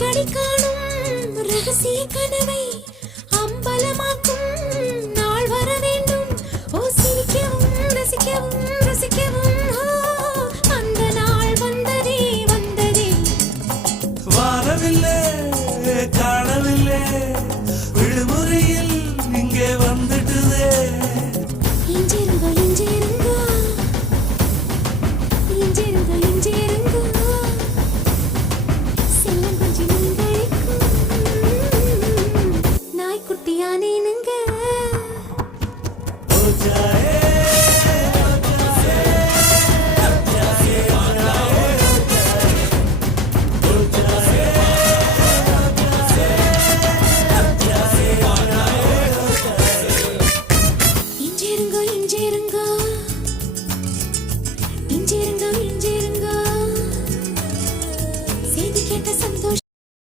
அடிக்கடி காணும் ரகசிய கனவை அம்பலமாக்கும் நாள் வர வேண்டும். ஓ சிரிக்கவும் ரசிக்கவும் ரசிக்கவும் அந்த நாள் வந்ததே வந்ததே. வாரவில்லை காணவில்லை